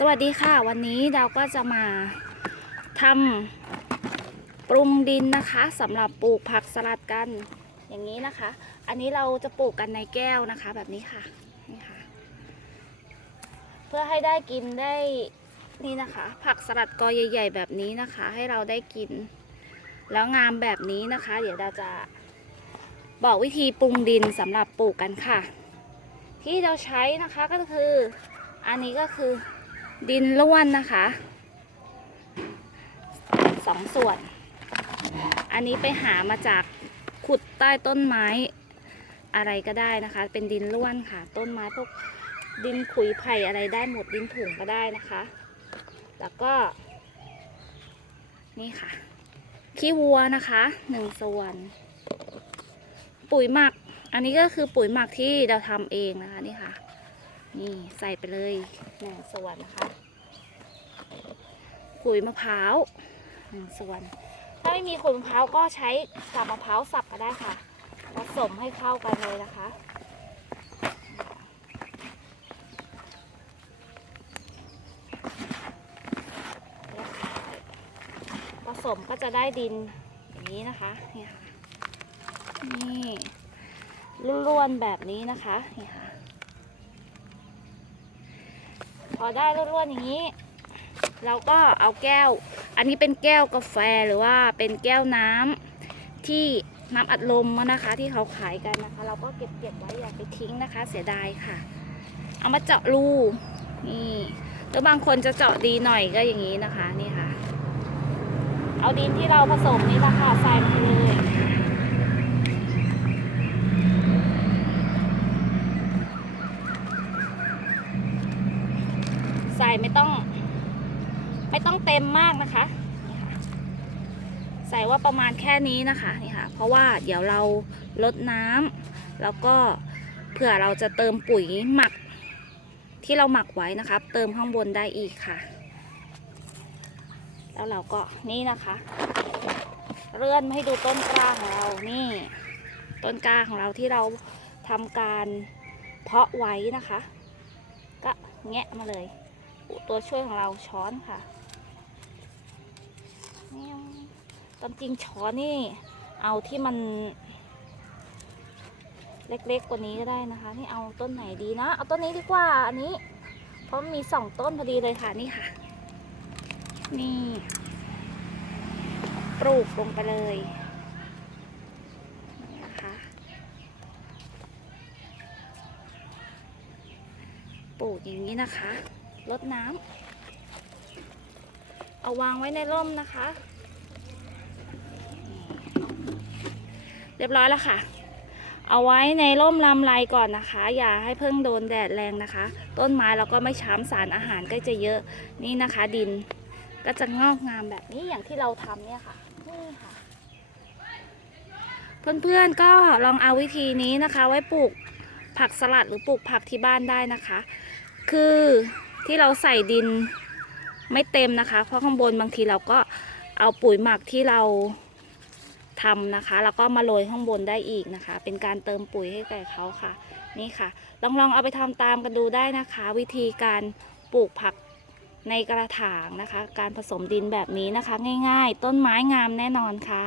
สวัสดีค่ะ วันนี้เราก็จะมาทำปรุงดินนะคะสำหรับปลูกผักสลัดกันอย่างนี้นะคะ อันนี้เราจะปลูกกันในแก้วนะคะ แบบนี้ค่ะนี่ค่ะ เพื่อให้ได้กินได้นี่นะคะ ผักสลัดกอใหญ่ ๆ แบบนี้นะคะ ให้เราได้กิน แล้วงามแบบนี้นะคะ เดี๋ยวเราจะบอกวิธีปรุงดินสำหรับปลูกกันค่ะ ที่เราใช้นะคะก็คืออันนี้ก็คือ ดินล้วนนะคะสองส่วน อันนี้ไปหามาจากขุดใต้ต้นไม้อะไรก็ได้นะคะ เป็นดินล้วนค่ะ ต้นไม้พวกดินขุยไผ่อะไรได้หมดดินถุงก็ได้นะคะ แล้วก็ นี่ค่ะ ขี้วัวนะคะหนึ่งส่วน ปุ๋ยหมัก อันนี้ก็คือปุ๋ยหมักที่เราทำเองนะคะนี่ค่ะ นี่ใส่ไปเลยหนึ่งส่วนนะคะขุยมะพร้าวหนึ่งส่วน ถ้าไม่มีขุยมะพร้าวก็ใช้กับมะพร้าวสับก็ได้ค่ะผสมให้เข้ากันเลยนะคะ ผสมก็จะได้ดินอย่างนี้นะคะนี่ค่ะนี่ล้วนๆแบบนี้นะคะนี่ค่ะ พอได้ร่วนๆอย่างนี้ เราก็เอาแก้ว อันนี้เป็นแก้วกาแฟหรือว่าเป็นแก้วน้ำที่น้ำอัดลมนะคะ ที่เขาขายกันนะคะ เราก็เก็บเก็บไว้อย่าไปทิ้งนะคะ เสียดายค่ะ เอามาเจาะรูนี่แล้วบางคนจะเจาะดีหน่อยก็อย่างนี้นะคะนี่ค่ะ เอาดินที่เราผสมนี่นะคะใส่ลงไปเลย ไม่ต้อง ไม่ต้องเต็มมากนะคะนี่ค่ะใส่ว่าประมาณแค่นี้นะคะนี่ค่ะ เพราะว่าเดี๋ยวเราลดน้ำแล้วก็เผื่อเราจะเติมปุ๋ยหมักที่เราหมักไว้นะคะเติมข้างบนได้อีกค่ะ แล้วเราก็นี่นะคะ เลื่อนมาให้ดูต้นกล้าของเรานี่ ต้นกล้าของเราที่เราทำการเพาะไว้นะคะ ก็แงะมาเลย ตัวช่วยของเราช้อนค่ะตามจริงช้อนนี่ เอาที่มัน เล็กๆกว่านี้ก็ได้นะคะ นี่เอาต้นไหนดีนะ เอาต้นนี้ดีกว่า อันนี้ เพราะมีสองต้นพอดีเลยค่ะนี่ค่ะ นี่ ปลูกลงไปเลยนะคะปลูกอย่างนี้นะคะ รดน้ำเอาวางไว้ในร่มนะคะ เรียบร้อยแล้วค่ะ เอาไว้ในร่มลำไรก่อนนะคะ อย่าให้เพิ่งโดนแดดแรงนะคะ ต้นไม้เราก็ไม่ช้ำสารอาหารก็จะเยอะนี่นะคะ ดินก็จะงอกงามแบบนี้อย่างที่เราทำเนี่ยค่ะนี่ค่ะเพื่อนๆก็ลองเอาวิธีนี้นะคะ ไว้ปลูกผักสลัดหรือปลูกผักที่บ้านได้นะคะ คือ ที่เราใส่ดินไม่เต็มนะคะ เพราะข้างบนบางทีเราก็เอาปุ๋ยหมักที่เราทำนะคะ แล้วก็มาโรยข้างบนได้อีกนะคะ เป็นการเติมปุ๋ยให้แก่เขาค่ะ นี่ค่ะ ลองลองเอาไปทำตามกันดูได้นะคะ วิธีการปลูกผักในกระถางนะคะ การผสมดินแบบนี้นะคะ ง่าย ๆ ต้นไม้งามแน่นอนค่ะ